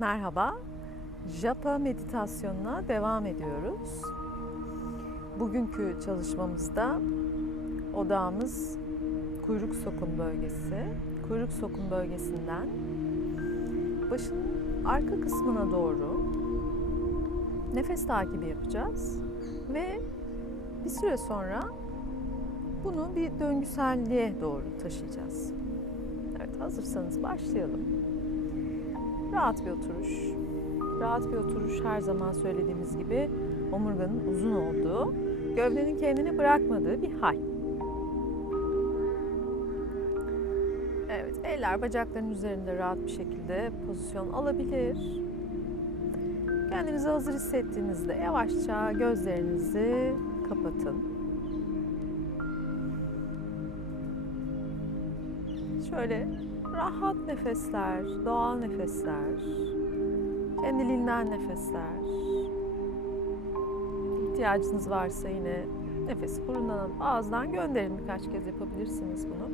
Merhaba, Japa meditasyonuna devam ediyoruz. Bugünkü çalışmamızda odağımız kuyruk sokum bölgesi. Kuyruk sokum bölgesinden başın arka kısmına doğru nefes takibi yapacağız ve bir süre sonra bunu bir döngüselliğe doğru taşıyacağız. Evet, hazırsanız başlayalım. Rahat bir oturuş. Rahat bir oturuş her zaman söylediğimiz gibi omurganın uzun olduğu, gövdenin kendini bırakmadığı bir hal. Evet, eller bacakların üzerinde rahat bir şekilde pozisyon alabilir. Kendinizi hazır hissettiğinizde yavaşça gözlerinizi kapatın. Şöyle rahat nefesler, doğal nefesler, kendiliğinden nefesler. İhtiyacınız varsa yine nefesi burundan ağızdan gönderin. Birkaç kez yapabilirsiniz bunu.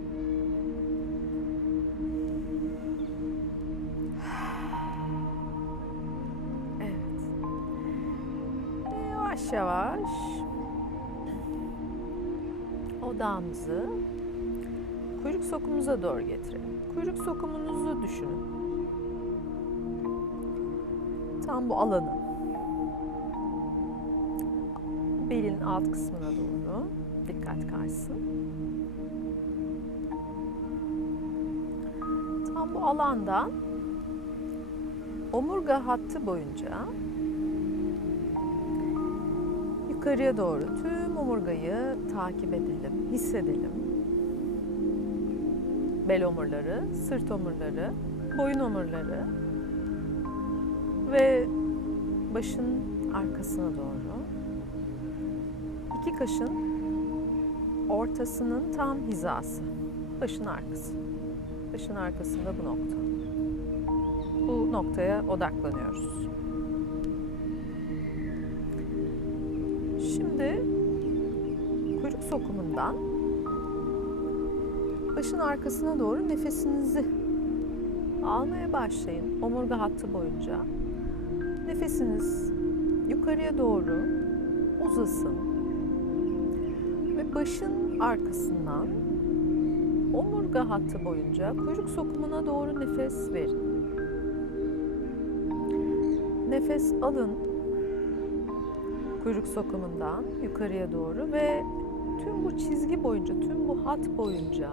Evet. Ve Yavaş yavaş odağımızı kuyruk sokumuza doğru getirelim. Kuyruk sokumunuzu düşünün. Tam bu alanı. Belin alt kısmına doğru dikkat kaysın. Tam bu alandan omurga hattı boyunca yukarıya doğru tüm omurgayı takip edelim, hissedelim bel omurları, sırt omurları, boyun omurları ve başın arkasına doğru. İki kaşın ortasının tam hizası. Başın arkası. Başın arkasında bu nokta. Bu noktaya odaklanıyoruz. Şimdi kuyruk sokumundan başın arkasına doğru nefesinizi almaya başlayın. Omurga hattı boyunca. Nefesiniz yukarıya doğru uzasın. Ve başın arkasından omurga hattı boyunca kuyruk sokumuna doğru nefes verin. Nefes alın kuyruk sokumundan yukarıya doğru ve tüm bu çizgi boyunca, tüm bu hat boyunca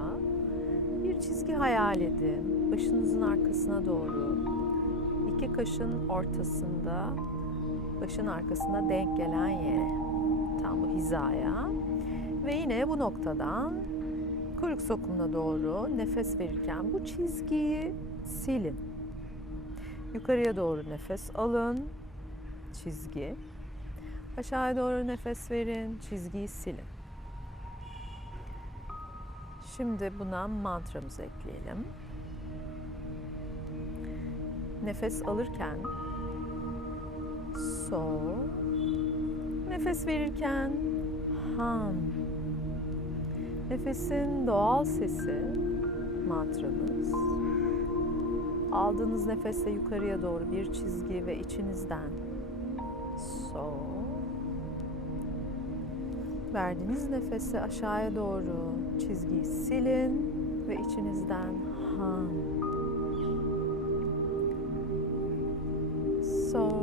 çizgi hayal edin. Başınızın arkasına doğru. iki kaşın ortasında, başın arkasında denk gelen yere. Tam bu hizaya. Ve yine bu noktadan kuyruk sokumuna doğru nefes verirken bu çizgiyi silin. Yukarıya doğru nefes alın. Çizgi. Aşağıya doğru nefes verin. Çizgiyi silin. Şimdi buna mantramızı ekleyelim. Nefes alırken so, nefes verirken ham. Nefesin doğal sesi mantramız. Aldığınız nefesle yukarıya doğru bir çizgi ve içinizden so. Verdiğiniz nefesi aşağıya doğru çizgiyi silin ve içinizden ham. So.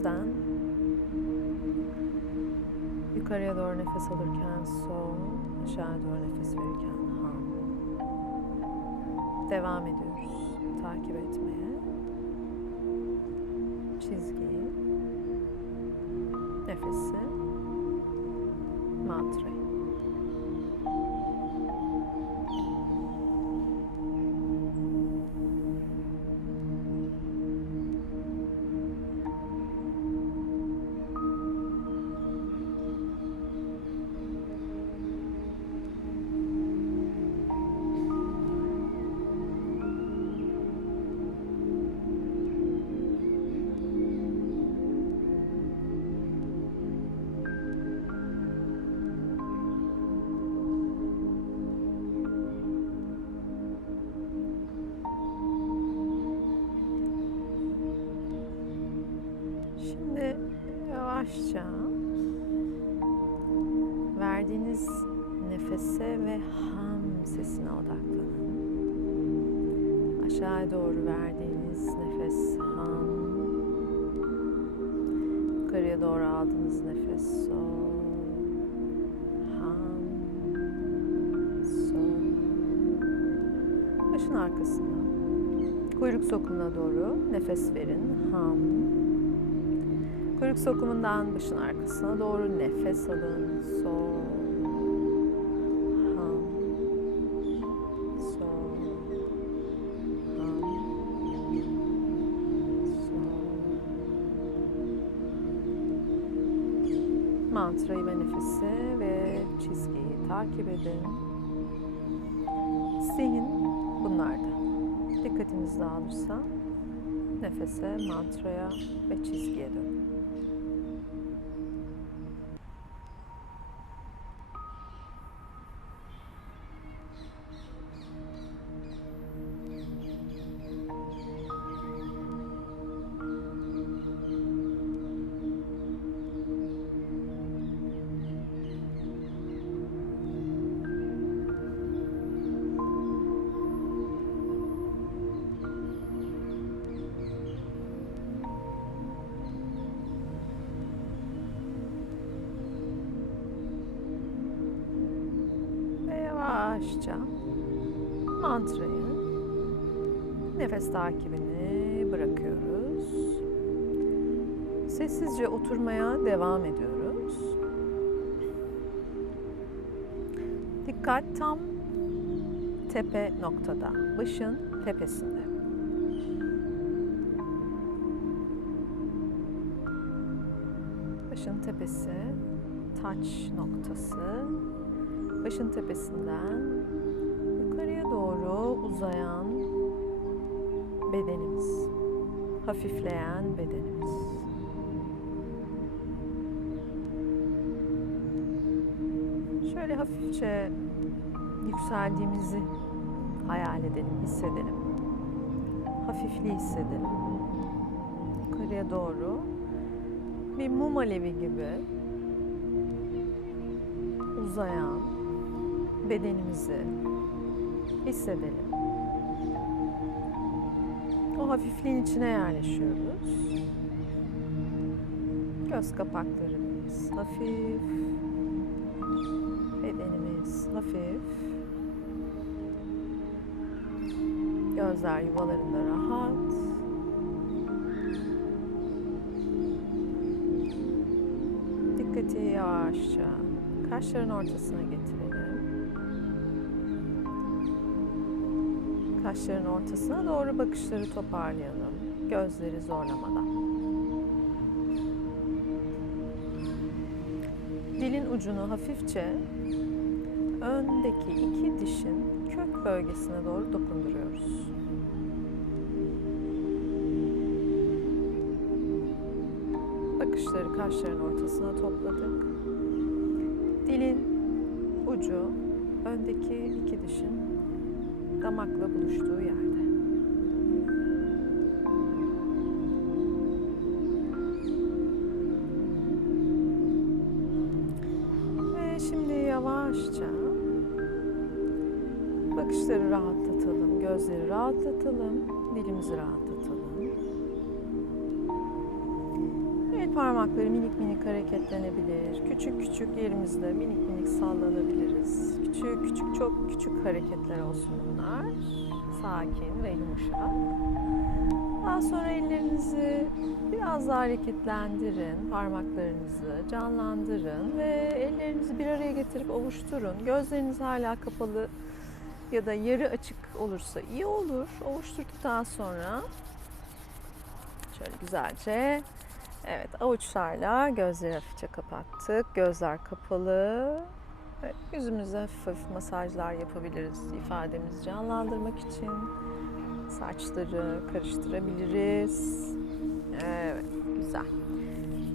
İçinizden yukarıya doğru nefes alırken sol, aşağıya doğru nefes verirken ham. Devam ediyoruz takip etmeye. Çizgiyi, nefesi, mantrayı. Verdiğiniz nefese ve ham sesine odaklanın. Aşağıya doğru verdiğiniz nefes ham. Yukarıya doğru aldığınız nefes sol. Ham. Sol. Başın arkasına. Kuyruk sokumuna doğru nefes verin. Ham. Kuyruk sokumundan başın arkasına doğru nefes alın. Sol. Mantrayı ve nefesi ve çizgiyi takip edin. Zihin bunlarda. Dikkatiniz dağılırsa nefese, mantraya ve çizgiye dönün. Yavaşça mantrayı nefes takibini bırakıyoruz. Sessizce oturmaya devam ediyoruz. Dikkat tam tepe noktada, başın tepesinde. Başın tepesi, taç noktası. Başın tepesinden yukarıya doğru uzayan bedenimiz. Hafifleyen bedenimiz. Şöyle hafifçe yükseldiğimizi hayal edelim, hissedelim. Hafifliği hissedelim. Yukarıya doğru bir mum alevi gibi uzayan bedenimizi hissedelim. O hafifliğin içine yerleşiyoruz. Göz kapaklarımız hafif, bedenimiz hafif. Gözler yuvalarında rahat. Dikkati yavaşça kaşların ortasına getirelim. Kaşların ortasına doğru bakışları toparlayalım. Gözleri zorlamadan. Dilin ucunu hafifçe öndeki iki dişin kök bölgesine doğru dokunduruyoruz. Bakışları kaşların ortasına topladık. Dilin ucu öndeki iki dişin damakla buluştuğu yerde. Ve şimdi yavaşça bakışları rahatlatalım, gözleri rahatlatalım, dilimizi rahatlatalım. Parmakları minik minik hareketlenebilir. Küçük küçük yerimizde minik minik sallanabiliriz. Küçük küçük çok küçük hareketler olsun bunlar. Sakin ve yumuşak. Daha sonra ellerinizi biraz daha hareketlendirin. Parmaklarınızı canlandırın ve ellerinizi bir araya getirip ovuşturun. Gözleriniz hala kapalı ya da yarı açık olursa iyi olur. Ovuşturduktan sonra şöyle güzelce Evet, avuçlarla gözleri hafifçe kapattık. Gözler kapalı. Evet, yüzümüze hafif masajlar yapabiliriz ifademizi canlandırmak için. Saçları karıştırabiliriz. Evet, güzel.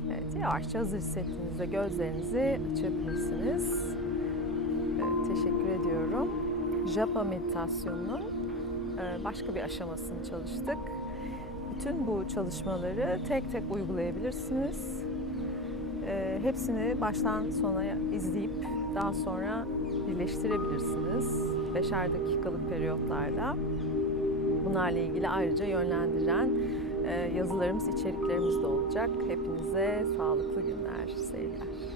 Evet, yavaşça hazır hissettiğinizde gözlerinizi açabilirsiniz. Evet, teşekkür ediyorum. Japa meditasyonunun e, başka bir aşamasını çalıştık. Bütün bu çalışmaları tek tek uygulayabilirsiniz. e, hepsini baştan sona izleyip daha sonra birleştirebilirsiniz. Beşer dakikalık periyotlarla. Bunlarla ilgili ayrıca yönlendiren e, yazılarımız, içeriklerimiz de olacak. Hepinize sağlıklı günler, sevgiler.